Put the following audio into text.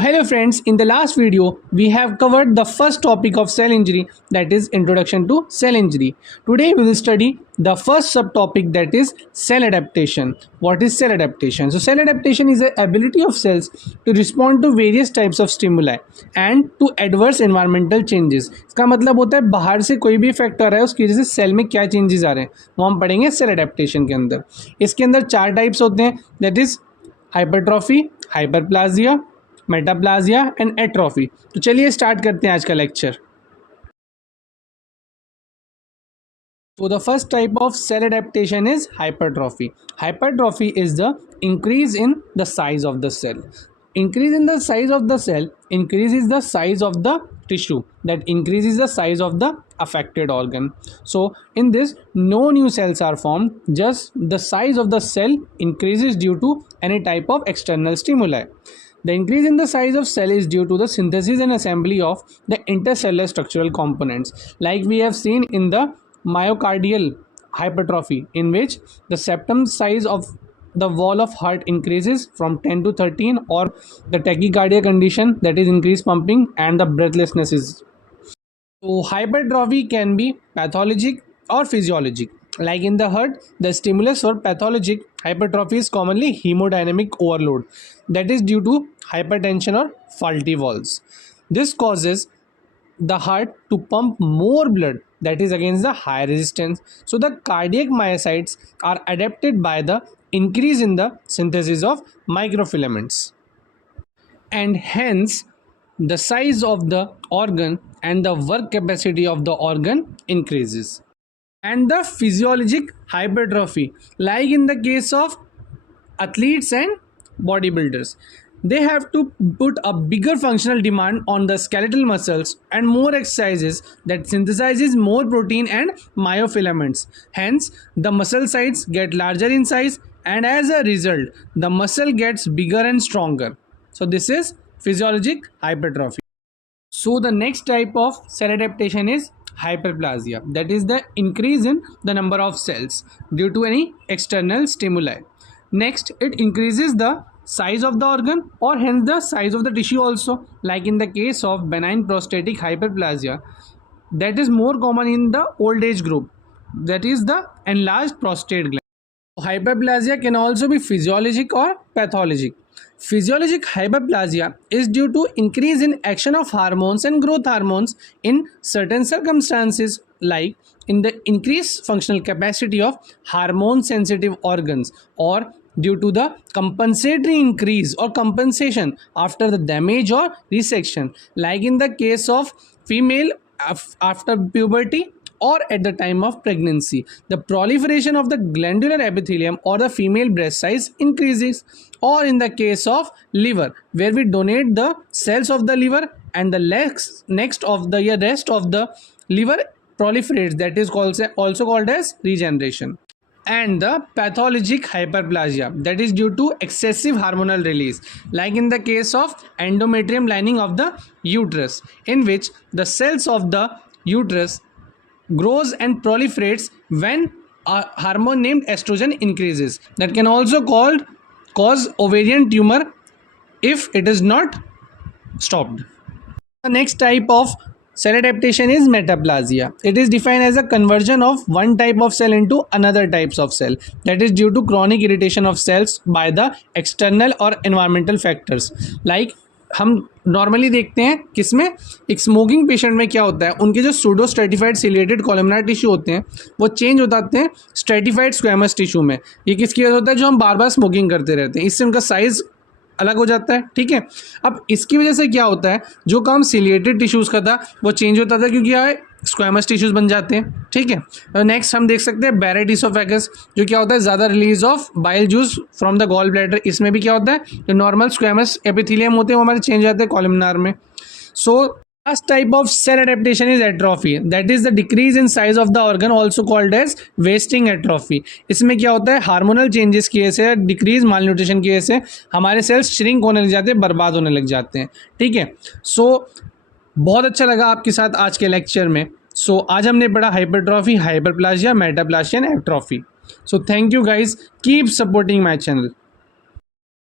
Hello friends, in the last video we have covered the first topic of cell injury, that is introduction to cell injury. Today we will study the first subtopic, that is cell adaptation. What is cell adaptation? So cell adaptation is the ability of cells to respond to various types of stimuli and to adverse environmental changes. इसका मतलब होता है बाहर से कोई भी effect आ रहा है उसकी वजह से सेल में क्या चेंजेस आ रहे हैं वो हम पढ़ेंगे सेल एडेप्टेशन के अंदर. इसके अंदर 4 टाइप्स होते हैं, that is hypertrophy, hyperplasia, metaplasia and atrophy. तो चलिए स्टार्ट करते हैं आज का lecture. So the first type of cell adaptation is hypertrophy. Hypertrophy is the increase in the size of the cell. Increase in the size of the cell increases the size of the tissue, that increases the size of the affected organ. So in this, no new cells are formed, just the size of the cell increases due to any type of external stimuli. The increase in the size of cell is due to the synthesis and assembly of the intercellular structural components, like we have seen in the myocardial hypertrophy, in which the septum size of the wall of heart increases from 10 to 13, or the tachycardia condition, that is increased pumping and the breathlessness is. So hypertrophy can be pathologic or physiologic. Like in the heart, the stimulus for pathologic hypertrophy is commonly hemodynamic overload, that is due to hypertension or faulty valves. This causes the heart to pump more blood, that is against the high resistance. So the cardiac myocytes are adapted by the increase in the synthesis of microfilaments, and hence the size of the organ and the work capacity of the organ increases. And the physiologic hypertrophy, like in the case of athletes and bodybuilders, they have to put a bigger functional demand on the skeletal muscles and more exercises that synthesizes more protein and myofilaments. Hence the muscle sites get larger in size, and as a result the muscle gets bigger and stronger. So this is physiologic hypertrophy. So the next type of cell adaptation is hyperplasia, that is the increase in the number of cells due to any external stimuli. Next, it increases the size of the organ, or hence the size of the tissue also, like in the case of benign prostatic hyperplasia, that is more common in the old age group, that is the enlarged prostate gland. Hyperplasia can also be physiologic or pathologic. Physiologic hyperplasia is due to increase in action of hormones and growth hormones in certain circumstances, like in the increased functional capacity of hormone sensitive organs, or due to the compensatory increase or compensation after the damage or resection, like in the case of female after puberty or at the time of pregnancy. The proliferation of the glandular epithelium or the female breast size increases, or in the case of liver, where we donate the cells of the liver and the next of the rest of the liver proliferates, that is also called as regeneration. And the pathologic hyperplasia, that is due to excessive hormonal release, like in the case of endometrium lining of the uterus, in which the cells of the uterus grows and proliferates when a hormone named estrogen increases. That can also cause ovarian tumor if it is not stopped. The next type of cell adaptation is metaplasia. It is defined as a conversion of one type of cell into another types of cell, that is due to chronic irritation of cells by the external or environmental factors. Like हम normally देखते हैं किसमें, एक smoking patient में क्या होता है, उनके जो pseudo stratified chelated columnar tissue होते हैं वो चेंज हो जाते हैं स्ट्रेटिफाइड स्क्वैमस टिश्यू में. ये किसकी वजह होता है, जो हम बार बार स्मोकिंग करते रहते हैं, इससे उनका साइज अलग हो जाता है. ठीक है, अब इसकी वजह से क्या होता है, जो काम सिलिएटेड टिश्यूज़ का था वो चेंज होता था क्योंकि क्या है स्क्वैमस टिश्यूज़ बन जाते हैं. ठीक है, नेक्स्ट हम देख सकते हैं बैरेट इसोफेगस, जो क्या होता है ज़्यादा release of bile juice from the gall bladder. इसमें भी क्या होता है, जो नॉर्मल स्क्वैमस एपिथेलियम होते हैं वो हमारे चेंज हो जाते हैं कॉलमनार में. सो last type of cell adaptation is atrophy, that is the decrease in size of the organ, also called as wasting atrophy. इसमें क्या होता है, हार्मोनल चेंजेस की वजह से, डिक्रीज मालन्यूट्रिशन की वजह से हमारे सेल्स श्रिंक होने लग जाते हैं, बर्बाद होने लग जाते हैं. ठीक है, सो बहुत अच्छा लगा आपके साथ आज के लेक्चर में. सो आज हमने पढ़ा hypertrophy, hyperplasia, metaplasia and atrophy. So thank you guys, keep supporting my channel.